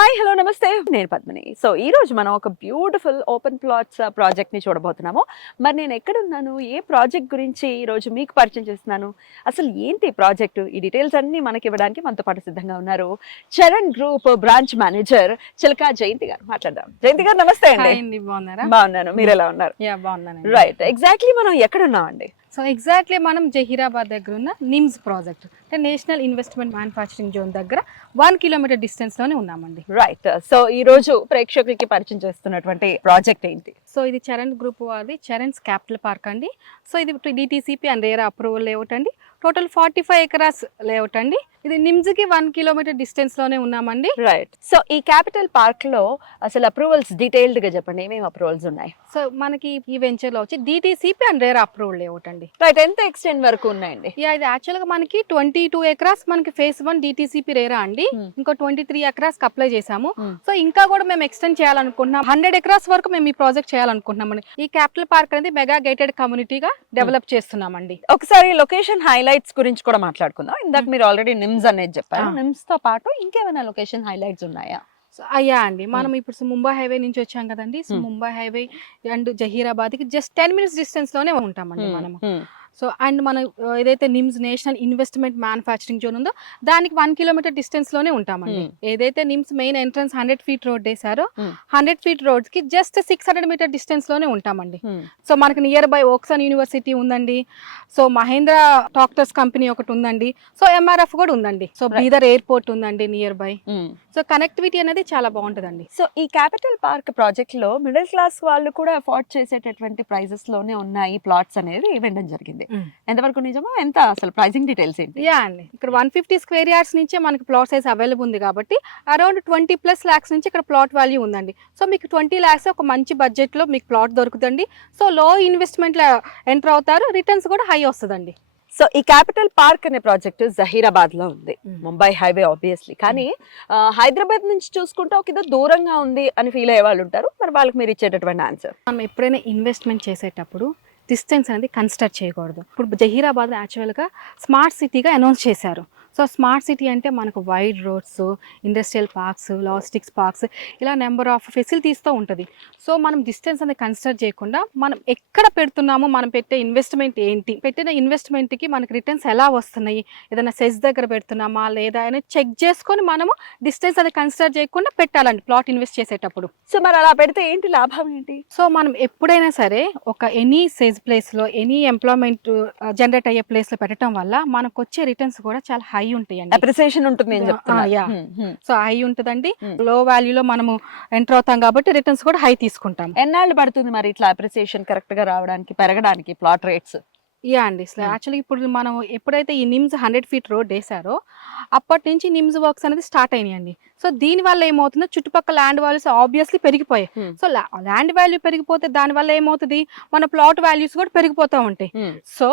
Hi hello నమస్తే నేను Padmini. So ఈ రోజు మనం ఒక బ్యూటిఫుల్ ఓపెన్ ప్లాట్స్ ప్రాజెక్ట్ ని చూడబోతున్నాము. మరి నేను ఎక్కడ ఉన్నాను, ఏ ప్రాజెక్ట్ గురించి ఈ రోజు మీకు పరిచయం చేస్తున్నాను, అసలు ఏంటి ప్రాజెక్టు, ఈ డీటెయిల్స్ అన్ని మనకి ఇవ్వడానికి మనతో పాటు సిద్ధంగా ఉన్నారు చరణ్ గ్రూప్ బ్రాంచ్ మేనేజర్ చిలకా జయంతి గారు. మాట్లాడదాం. జయంతి గారు నమస్తే అండి. బాగున్నాను, మీరు ఎలా ఉన్నారు? రైట్, ఎగ్జాక్ట్లీ మనం ఎక్కడ ఉన్నామండి? సో ఎగ్జాక్ట్లీ మనం జహీరాబాద్ దగ్గర ఉన్న నిమ్స్ ప్రాజెక్ట్ అంటే నేషనల్ ఇన్వెస్ట్మెంట్ మ్యానుఫ్యాక్చరింగ్ జోన్ దగ్గర 1 కిలోమీటర్ డిస్టెన్స్ లోనే ఉన్నామండి. రైట్, సో ఈ రోజు ప్రేక్షకులకి పరిచయం చేస్తున్నటువంటి ప్రాజెక్ట్ ఏంటి? సో ఇది చరణ్ గ్రూప్ వారి చరణ్స్ క్యాపిటల్ పార్క్ అండి. సో ఇది DTCP and RERA approval layout అండి. టోటల్ 45 ఎకరాస్ లేఅవుట్ అండి. ఇది నిమ్స్ కి 1 కిలోమీటర్ డిస్టెన్స్ లోనే ఉన్నామండి. రైట్, సో ఈ క్యాపిటల్ పార్క్ లో అసలు అప్రూవల్స్ డీటెయిల్డ్ గా చెప్పండి, ఏమేమి అప్రూవల్స్ ఉన్నాయి? సో మనకి ఈ వెంచర్ లో వచ్చి DTCP and RERA approval layout అండి. రైట్, ఎంత ఎక్స్టెండ్ వరకు ఉన్నాయండి? ఇది యాక్చువల్ గా మనకి 22 ఎకరాస్ మనకి ఫేస్ 1 డిటిసిపి రేరా అండి. ఇంకో 23 ఎకరాస్ కి అప్లై చేసాము. సో ఇంకా కూడా మేము ఎక్స్టెండ్ చేయాలనుకుంటున్నాం. 100 ఎకరాస్ వరకు మేము ఈ ప్రాజెక్ట్ చేయాలనుకుంటున్నాం. ఈ క్యాపిటల్ పార్క్ అనేది మెగా గేటెడ్ కమ్యూనిటీగా డెవలప్ చేస్తున్నామండి. ఒకసారి లొకేషన్ హైలైట్స్ గురించి కూడా మాట్లాడుకుందాం. ఇందాక మీరు ఆల్రెడీ నిమ్స్ అనేది చెప్పారు. నిమ్స్ తో పాటు ఇంకేమైనా లొకేషన్ హైలైట్స్ ఉన్నాయా? సో అయ్యా అండి, మనం ఇప్పుడు ముంబై హైవే నుంచి వచ్చాం కదండి. So Mumbai highway and Zaheerabad కి జస్ట్ 10 మినిట్స్ డిస్టెన్స్ లోనే ఉంటామండి మనము. సో అండ్ మనం ఏదైతే NIMS national investment manufacturing zone ఉందో దానికి 1 కిలోమీటర్ డిస్టెన్స్ లోనే ఉంటామండి. ఏదైతే NIMS main entrance 100 feet road వేసారో 100 ఫీట్ రోడ్ కి జస్ట్ 600 మీటర్ డిస్టెన్స్ లోనే ఉంటామండి. సో మనకి నియర్ బై ఓక్సన్ యూనివర్సిటీ ఉందండి. సో మహేంద్ర టాక్టర్స్ కంపెనీ ఒకటి ఉందండి. సో ఎంఆర్ఎఫ్ కూడా ఉందండి. సో బీదర్ ఎయిర్పోర్ట్ ఉందండి నియర్ బై. సో కనెక్టివిటీ అనేది చాలా బాగుంటుందండి. సో ఈ క్యాపిటల్ పార్క్ ప్రాజెక్ట్ లో మిడిల్ క్లాస్ వాళ్ళు కూడా అఫోర్డ్ చేసేటటువంటి ప్రైజెస్ లోనే ఉన్నాయి ప్లాట్స్ అనేది ఇవ్వడం జరిగింది. ఎంతవరకు నిజమో, ఎంత అసలు ప్రైసింగ్ డీటెయిల్స్ ఏంటి? యా అండి, ఇక్కడ 150 స్క్వేర్ యార్డ్స్ నుంచే మనకి ప్లాట్ సైజ్ అవైలబుల్ ఉంది కాబట్టి అరౌండ్ 20+ lakhs నుంచి ఇక్కడ ప్లాట్ వాల్యూ ఉందండి. సో మీకు 20 lakhs ఒక మంచి బడ్జెట్ లో మీకు ప్లాట్ దొరుకుతుంది. సో లో ఇన్వెస్ట్మెంట్ లో ఎంటర్ అవుతారు, రిటర్న్స్ కూడా హై వస్తుందండి. సో ఈ క్యాపిటల్ పార్క్ అనే ప్రాజెక్ట్ జహీరాబాద్ లో ఉంది, ముంబై హైవే ఆబ్వియస్లీ. కానీ హైదరాబాద్ నుంచి చూసుకుంటే ఒక ఇదో దూరంగా ఉంది అని ఫీల్ అయ్యే వాళ్ళు ఉంటారు. మరి వాళ్ళకి మీరు ఇచ్చేటటువంటి ఆన్సర్? మనం ఎప్పుడైనా ఇన్వెస్ట్మెంట్ చేసేటప్పుడు డిస్టెన్స్ అనేది కన్సిడర్ చేయకూడదు. ఇప్పుడు జహీరాబాద్ యాక్చువల్గా స్మార్ట్ సిటీగా అనౌన్స్ చేశారు. సో స్మార్ట్ సిటీ అంటే మనకు wide roads, industrial parks, logistics parks, ఇలా నెంబర్ ఆఫ్ ఫెసిలిటీస్తో ఉంటుంది. సో మనం డిస్టెన్స్ అనేది కన్సిడర్ చేయకుండా మనం ఎక్కడ పెడుతున్నామో, మనం పెట్టే ఇన్వెస్ట్మెంట్ ఏంటి, పెట్టిన ఇన్వెస్ట్మెంట్కి మనకి రిటర్న్స్ ఎలా వస్తున్నాయి, ఏదైనా సెస్ దగ్గర పెడుతున్నామా లేదా అని చెక్ చేసుకొని మనము డిస్టెన్స్ అనేది కన్సిడర్ చేయకుండా పెట్టాలండి ప్లాట్ ఇన్వెస్ట్ చేసేటప్పుడు. సో మరి అలా పెడితే ఏంటి లాభం ఏంటి? సో మనం ఎప్పుడైనా సరే ఒక ఎనీ సేజ్ ప్లేస్లో, ఎనీ ఎంప్లాయ్మెంట్ జనరేట్ అయ్యే ప్లేస్లో పెట్టడం వల్ల మనకు వచ్చే రిటర్న్స్ కూడా చాలా హై ఉంటాయండి. అప్రిసియేషన్ ఉంటుంది అని చెప్తున్నా. సో హై ఉంటుందండి. లో వాల్యూలో మనము ఎంటర్ అవుతాం కాబట్టి రిటర్న్స్ కూడా హై తీసుకుంటాం. ఎన్నాళ్ళు పడుతుంది మరి ఇట్లా అప్రిసియేషన్ కరెక్ట్ గా రావడానికి, పెరగడానికి ప్లాట్ రేట్స్? యా అండి, యాక్చువల్లీ ఇప్పుడు మనం ఎప్పుడైతే ఈ నిమ్స్ 100 ఫీట్ రోడ్ వేసారో అప్పటి నుంచి నిమ్స్ వర్క్స్ అనేది స్టార్ట్ అయినాయండి. సో దీని వల్ల ఏమవుతుందో చుట్టుపక్కల ల్యాండ్ వాల్యూస్ ఆబ్వియస్లీ పెరిగిపోయాయి. సో ల్యాండ్ వాల్యూ పెరిగిపోతే దాని వల్ల ఏమవుతుంది, మన ప్లాట్ వాల్యూస్ కూడా పెరిగిపోతూ ఉంటాయి. సో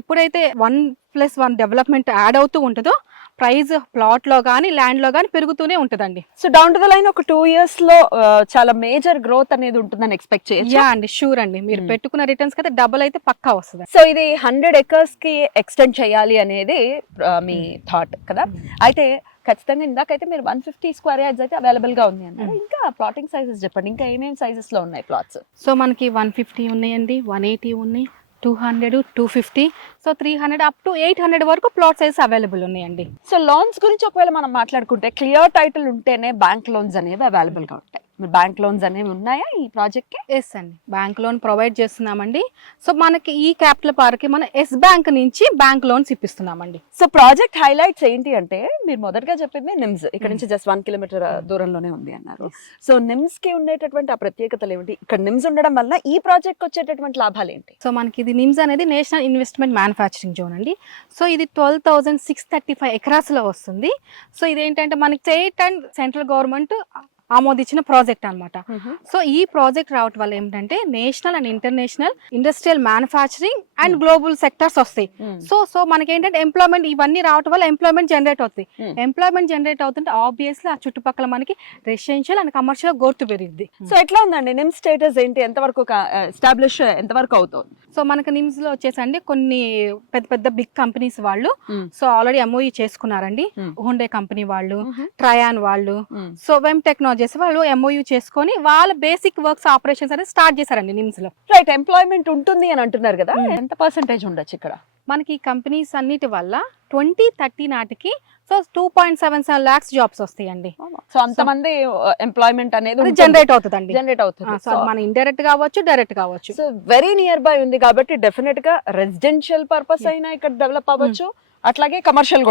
ఎప్పుడైతే 1+1 డెవలప్మెంట్ యాడ్ అవుతూ ఉంటుందో ప్రైస్ ప్లాట్ లో కానీ ల్యాండ్ లో కానీ పెరుగుతూనే ఉంటుందండి. So down to the line ఒక 2 years లో చాలా మేజర్ గ్రోత్ అనేది ఉంటుందని ఎక్స్పెక్ట్ చేయొచ్చు. యా అండి, షూర్ అండి. మీరు పెట్టుకున్న రిటర్న్స్ అయితే డబుల్ అయితే పక్కా వస్తుంది. సో ఇది 100 acres కి ఎక్స్టెండ్ చేయాలి అనేది మీ థాట్ కదా? అయితే ఖచ్చితంగా ఇందాకైతే మీరు 150 స్క్వేర్ యార్డ్స్ అయితే అవైలబుల్ గా ఉంది అన్నారు. ఇంకా ప్లాటింగ్ సైజెస్ చెప్పండి, ఇంకా ఏమేమి సైజెస్ లో ఉన్నాయి ప్లాట్స్? సో మనకి 150 ఉన్నాయండి, 180 ఉన్నాయి, 200, 250, సో 300 అప్ టు 800 వరకు ప్లాట్ సైజ్ అవైలబుల్ ఉన్నాయండి. సో లోన్స్ గురించి ఒకవేళ మనం మాట్లాడుకుంటే క్లియర్ టైటిల్ ఉంటేనే బ్యాంక్ లోన్స్ అనేవి అవైలబుల్ గా ఉంటాయి. బ్యాంక్ లోన్స్ అనేవి ఉన్నాయా ఈ ప్రాజెక్ట్ కి? ఎస్ అండి, బ్యాంక్ లోన్ ప్రొవైడ్ చేస్తున్నామండి. సో మనకి ఈ క్యాపిటల్ పార్క్ కి మనం ఎస్ బ్యాంక్ నుంచి బ్యాంక్ లోన్స్ ఇప్పిస్తున్నామండి. సో ప్రాజెక్ట్ హైలైట్స్ ఏంటి అంటే, మీరు మొదటగా చెప్పింది నిమ్స్ ఇక్కడ నుంచి జస్ట్ 1 kilometer దూరంలోనే ఉంది అన్నారు. సో నిమ్స్ కి ఉండేటటువంటి ఆ ప్రత్యేకతలు ఏమిటి? ఇక్కడ నిమ్స్ ఉండడం వల్ల ఈ ప్రాజెక్ట్ వచ్చేటటువంటి లాభాలు ఏంటి? సో మనకి ఇది నిమ్స్ అనేది నేషనల్ ఇన్వెస్ట్మెంట్ మ్యానుఫ్యాక్చరింగ్ జోన్ అండి. సో ఇది 12,635 ఎకరాస్ లో వస్తుంది. సో ఇదేంటంటే మనకి స్టేట్ అండ్ సెంట్రల్ గవర్నమెంట్ ఆమోదించిన ప్రాజెక్ట్ అన్నమాట. సో ఈ ప్రాజెక్ట్ రావటం వల్ల ఏంటంటే national and international industrial manufacturing and global sectors వస్తాయి. సో మనకి ఏంటంటే ఎంప్లాయ్మెంట్ ఇవన్నీ రావటం వల్ల ఎంప్లాయ్మెంట్ జనరేట్ అవుతుంది. ఎంప్లాయ్మెంట్ జనరేట్ అవుతుంటే ఆబ్వియస్లీ ఆ చుట్టుపక్కల మనకి రెసిడెన్షియల్ అండ్ కమర్షియల్ గ్రోత్ పెరిగింది. సో ఎట్లా ఉందండి నిమ్ స్టేటస్ ఏంటి, ఎంతవరకు ఎస్టాబ్లిష్ ఎంతవరకు అవుతుంది? సో మనకి నిమ్స్ లో వచ్చేసండి కొన్ని పెద్ద పెద్ద బిగ్ కంపెనీస్ వాళ్ళు సో ఆల్రెడీ ఎంఓఈ చేసుకున్నారండి. హుండే కంపెనీ వాళ్ళు, ట్రయాన్ వాళ్ళు, సో వెమ్ టెక్నాలజీస్ వాళ్ళు ఎంఓయూ చేసుకొని వాళ్ళ బేసిక్ వర్క్స్ ఆపరేషన్స్ అనేది స్టార్ట్ చేశారండి నిమ్స్ లో. రైట్, ఎంప్లాయ్మెంట్ ఉంటుంది అని అంటున్నారు కదా, ఎంత పర్సెంటేజ్ ఉండొచ్చు ఇక్కడ? మనకి ఈ కంపెనీస్ అన్నిటి వల్ల 2030 నాటికి సో 2.77 lakhs జాబ్స్ వస్తాయండి. సో అంతమంది ఎంప్లాయ్మెంట్ అనేది జనరేట్ అవుతుందండి. జనరేట్ అవుతుంది. సో మన ఇండైరెక్ట్ కావచ్చు, డైరెక్ట్ కావచ్చు. సో వెరీ నియర్ బై ఉంది కాబట్టి డెఫినెట్ గా రెసిడెన్షియల్ పర్పస్ అయినా ఇక్కడ డెవలప్ అవ్వచ్చు, అట్లాగే కమర్షియల్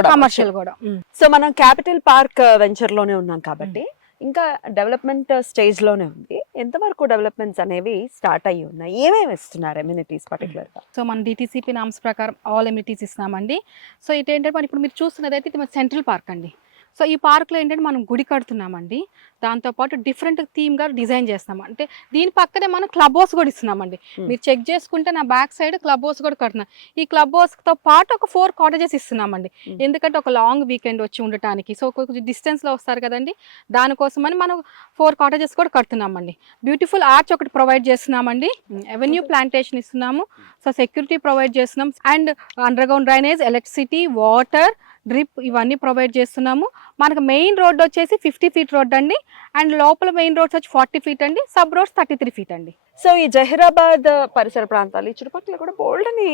కూడా. సో మనం క్యాపిటల్ పార్క్ వెంచర్ లోనే ఉన్నాం కాబట్టి ఇంకా డెవలప్మెంట్ స్టేజ్ లోనే ఉంది. ఎంతవరకు డెవలప్మెంట్స్ అనేవి స్టార్ట్ అయ్యి ఉన్నాయి, ఏమేమి ఇస్తున్నారు ఎమ్యూనిటీస్ పర్టికులర్ గా? సో మన డిటిసిపి నామ్స్ ప్రకారం ఆల్ ఎమ్యూనిటీస్ ఇస్తున్నామండి. సో ఇటేంటంటే మన ఇప్పుడు మీరు చూస్తున్నది అయితే ఇది మన సెంట్రల్ పార్క్ అండి. సో ఈ పార్క్లో ఏంటంటే మనం గుడి కడుతున్నామండి, దాంతోపాటు డిఫరెంట్ థీమ్గా డిజైన్ చేస్తాం. అంటే దీని పక్కనే మనం క్లబ్ హౌస్ కూడా ఇస్తున్నామండి. మీరు చెక్ చేసుకుంటే నా బ్యాక్ సైడ్ క్లబ్ హౌస్ కూడా కడుతున్నాం. ఈ క్లబ్ హౌస్తో పాటు ఒక 4 కాటేజెస్ ఇస్తున్నామండి. ఎందుకంటే ఒక లాంగ్ వీకెండ్ వచ్చి ఉండటానికి, సో కొంచెం డిస్టెన్స్లో వస్తారు కదండి, దానికోసమని మనం 4 కాటేజెస్ కూడా కడుతున్నామండి. బ్యూటిఫుల్ ఆర్చ్ ఒకటి ప్రొవైడ్ చేస్తున్నామండి, ఎవెన్యూ ప్లాంటేషన్ ఇస్తున్నాము, సో సెక్యూరిటీ ప్రొవైడ్ చేస్తున్నాం, and under ground drainage, electricity, water, drip ఇవన్నీ ప్రొవైడ్ చేస్తున్నాము. మనకు మెయిన్ రోడ్ వచ్చేసి 50 feet రోడ్ అండి, అండ్ లోపల మెయిన్ రోడ్స్ వచ్చి 40 feet అండి, సబ్ రోడ్స్ 33 feet అండి. సో ఈ జహీరాబాద్ పరిసర ప్రాంతాలు ఈ చుట్టుపక్కల కూడా బోల్డ్ అని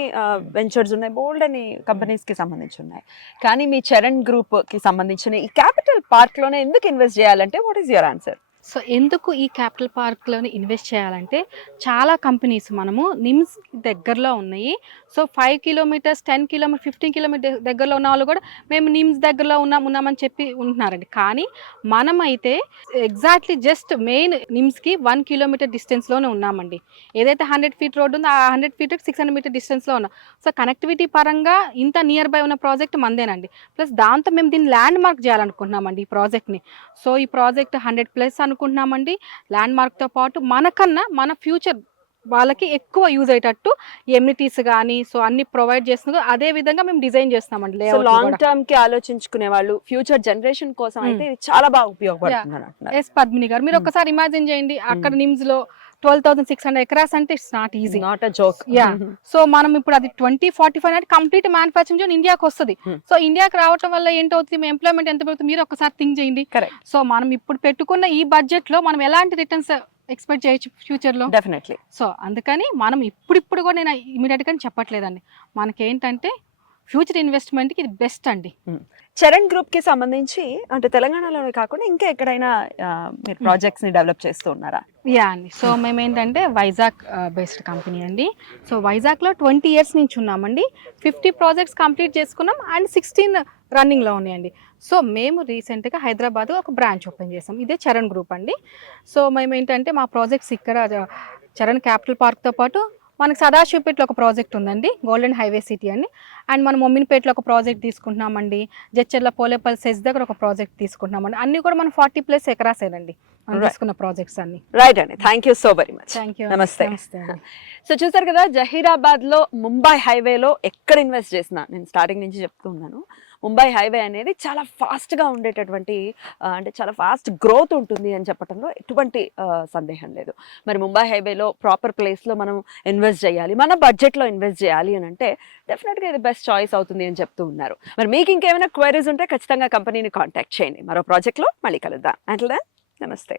వెంచర్స్ ఉన్నాయి, బోల్డ్ అని కంపెనీస్ కి సంబంధించి ఉన్నాయి. కానీ మీ చరణ్ గ్రూప్ కి సంబంధించిన ఈ క్యాపిటల్ పార్క్ లోనే ఎందుకు ఇన్వెస్ట్ చేయాలంటే what is your answer? So ఎందుకు ఈ క్యాపిటల్ పార్క్లోని ఇన్వెస్ట్ చేయాలంటే చాలా కంపెనీస్ మనము నిమ్స్ దగ్గరలో ఉన్నాయి. సో 5 kilometers, 10 kilometers, 15 kilometers దగ్గరలో ఉన్న వాళ్ళు కూడా మేము నిమ్స్ దగ్గరలో ఉన్నామని చెప్పి ఉంటున్నారండి. కానీ మనమైతే ఎగ్జాక్ట్లీ జస్ట్ మెయిన్ నిమ్స్కి 1 kilometer డిస్టెన్స్లోనే ఉన్నామండి. ఏదైతే 100 feet రోడ్ ఉందో ఆ 100 feet 600 meter డిస్టెన్స్లో ఉన్నాం. సో కనెక్టివిటీ పరంగా ఇంత నియర్ బై ఉన్న ప్రాజెక్ట్ మందేనండి. ప్లస్ దాంతో మేము దీన్ని ల్యాండ్ మార్క్ చేయాలనుకుంటున్నామండి ఈ ప్రాజెక్ట్ని. సో ఈ ప్రాజెక్ట్ 100+ అనుకుంటున్నామండి. ల్యాండ్ మార్క్తో పాటు మనకన్నా మన ఫ్యూచర్ వాళ్ళకి ఎక్కువ యూజ్ అయ్యేటట్టు ఎమ్యూనిటీస్ కానీ సో అన్ని ప్రొవైడ్ చేస్తున్నారు. అదే విధంగా మేము డిజైన్ చేస్తామండి. లాంగ్ టర్మ్ కి ఆలోచించుకునే వాళ్ళు, ఫ్యూచర్ జనరేషన్ కోసం అయితే ఇది చాలా బాగా ఉపయోగపడుతుంది. ఎస్ పద్మిని గారు, మీరు ఒకసారి ఇమాజిన్ చేయండి, అక్కడ నిమ్స్ లో 12,600 acres అంటే it's not easy, not a joke. Yeah, so మనం ఇప్పుడు అది 2045 నాటి కంప్లీట్ మ్యానుఫ్యాక్చరింగ్ జోన్ ఇండియాకి వస్తుంది. సో ఇండియాకి రావడం వల్ల ఏంటవుతుంది, ఎంప్లాయ్మెంట్ ఎంత పెరుగుతుంది మీరు ఒకసారి థింక్ చేయండి. సో మనం ఇప్పుడు పెట్టుకున్న ఈ బడ్జెట్ లో మనం ఎలాంటి రిటర్న్స్ ఎక్స్పెక్ట్ చేయొచ్చు ఫ్యూచర్ లో? డెఫినెట్లీ. సో అందుకని మనం ఇప్పుడు కూడా నేను ఇమీడియట్ గా చెప్పట్లేదండి, మనకేంటంటే ఫ్యూచర్ ఇన్వెస్ట్మెంట్ కి ఇది బెస్ట్ అండి. చరణ్ గ్రూప్ కి సంబంధించి అంటే తెలంగాణలోనే కాకుండా ఇంకా ఎక్కడైనా మీరు ప్రాజెక్ట్స్ ని డెవలప్ చేస్తూ ఉన్నారా? యా అండి, సో మేము ఏంటంటే వైజాగ్ బేస్డ్ కంపెనీ అండి. సో వైజాగ్లో 20 years నుంచి ఉన్నామండి. 50 projects కంప్లీట్ చేసుకున్నాం అండ్ 16 రన్నింగ్లో ఉన్నాయండి. సో మేము రీసెంట్గా హైదరాబాద్ ఒక బ్రాంచ్ ఓపెన్ చేసాం, ఇదే చరణ్ గ్రూప్ అండి. సో మేము ఏంటంటే మా ప్రాజెక్ట్స్ ఇక్కడ చరణ్ క్యాపిటల్ పార్క్తో పాటు మనకి సదాశివపేటలో ఒక ప్రాజెక్ట్ ఉందండి, గోల్డెన్ హైవే సిటీ అని, అండ్ మనం మొమ్మిన్పేటలో ఒక ప్రాజెక్ట్ తీసుకుంటున్నామండి, జడ్చర్ల పోలేపల్లి సెజ్ దగ్గర ఒక ప్రాజెక్ట్ తీసుకుంటున్నామండి. అన్ని కూడా మనం 40+ acres ఏనండి మనం తీసుకున్న ప్రాజెక్ట్స్ అన్ని. రైట్ అండి, thank you so very much. Thank you. నమస్తే. సో చూసారు కదా, జహీరాబాద్ లో ముంబై హైవేలో ఎక్కడ ఇన్వెస్ట్ చేసినా, నేను స్టార్టింగ్ నుంచి చెప్తూ ఉన్నాను, ముంబై హైవే అనేది చాలా ఫాస్ట్గా ఉండేటటువంటి అంటే చాలా ఫాస్ట్ గ్రోత్ ఉంటుంది అని చెప్పడంలో ఎటువంటి సందేహం లేదు. మరి ముంబై హైవేలో ప్రాపర్ ప్లేస్లో మనం ఇన్వెస్ట్ చేయాలి, మన బడ్జెట్లో ఇన్వెస్ట్ చేయాలి అని అంటే డెఫినెట్గా ఇది బెస్ట్ చాయిస్ అవుతుంది అని చెప్తూ ఉన్నారు. మరి మీకు ఇంకేమైనా క్వైరీస్ ఉంటే ఖచ్చితంగా కంపెనీని కాంటాక్ట్ చేయండి. మరో ప్రాజెక్ట్లో మళ్ళీ కలుద్దాం. అంటిల్ దెన్ నమస్తే.